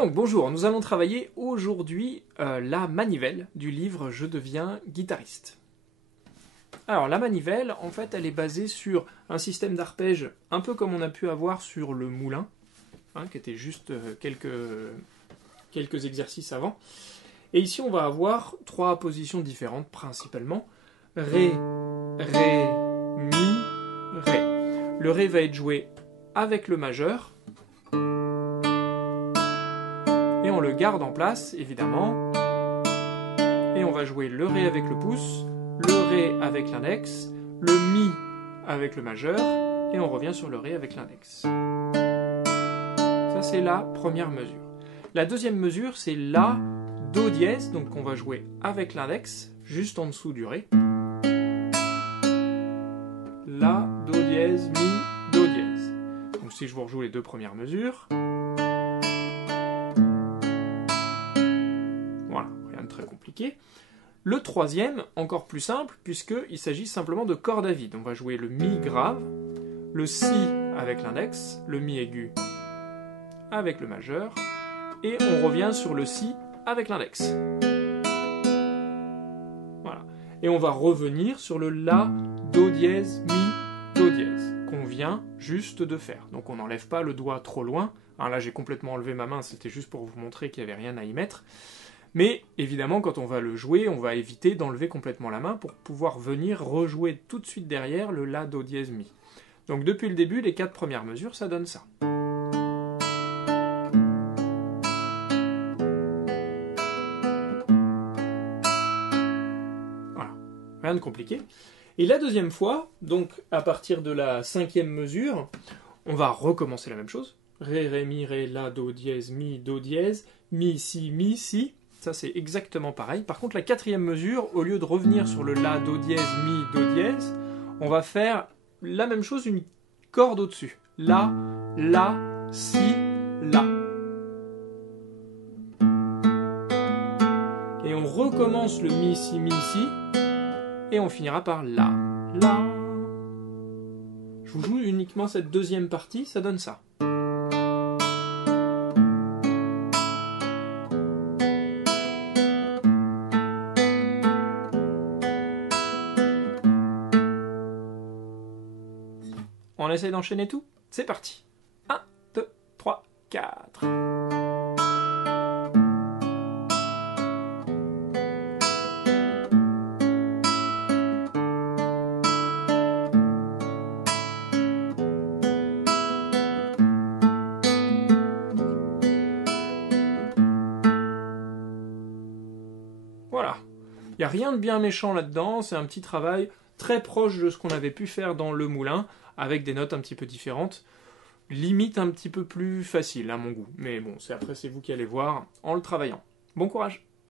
Donc bonjour, nous allons travailler aujourd'hui la manivelle du livre Je deviens guitariste. Alors la manivelle, en fait, elle est basée sur un système d'arpège un peu comme on a pu avoir sur le moulin, qui était juste quelques exercices avant. Et ici, on va avoir trois positions différentes principalement. Ré, Ré, Mi, Ré. Le Ré va être joué avec le majeur. Et on le garde en place, évidemment. Et on va jouer le Ré avec le pouce, le Ré avec l'index, le Mi avec le majeur, et on revient sur le Ré avec l'index. Ça, c'est la première mesure. La deuxième mesure, c'est La, Do dièse, donc on va jouer avec l'index, juste en dessous du Ré. La, Do dièse, Mi, Do dièse. Donc si je vous rejoue les deux premières mesures... Voilà, rien de très compliqué. Le troisième, encore plus simple, puisqu'il s'agit simplement de cordes à vide. On va jouer le Mi grave, le Si avec l'index, le Mi aigu avec le majeur, et on revient sur le Si avec l'index. Voilà. Et on va revenir sur le La, Do dièse, Mi, Do dièse, qu'on vient juste de faire. Donc on n'enlève pas le doigt trop loin. Alors là, j'ai complètement enlevé ma main, c'était juste pour vous montrer qu'il n'y avait rien à y mettre. Mais évidemment, quand on va le jouer, on va éviter d'enlever complètement la main pour pouvoir venir rejouer tout de suite derrière le La, Do dièse, Mi. Donc depuis le début, les 4 premières mesures, ça donne ça. Voilà, rien de compliqué. Et la deuxième fois, donc à partir de la 5e mesure, on va recommencer la même chose. Ré, Ré, Mi, Ré, La, Do dièse, Mi, Do dièse, Mi, Si. Ça, c'est exactement pareil. Par contre, la 4e mesure, au lieu de revenir sur le La, Do dièse, Mi, Do dièse, on va faire la même chose, une corde au-dessus. La, Si, La. Et on recommence le Mi, Si, et on finira par La. Je vous joue uniquement cette deuxième partie, ça donne ça. On essaye d'enchaîner tout? C'est parti. 1, 2, 3, 4. Voilà. Il n'y a rien de bien méchant là-dedans, c'est un petit travail très proche de ce qu'on avait pu faire dans le moulin, avec des notes un petit peu différentes, limite un petit peu plus facile à mon goût. Mais bon, après c'est vous qui allez voir en le travaillant. Bon courage!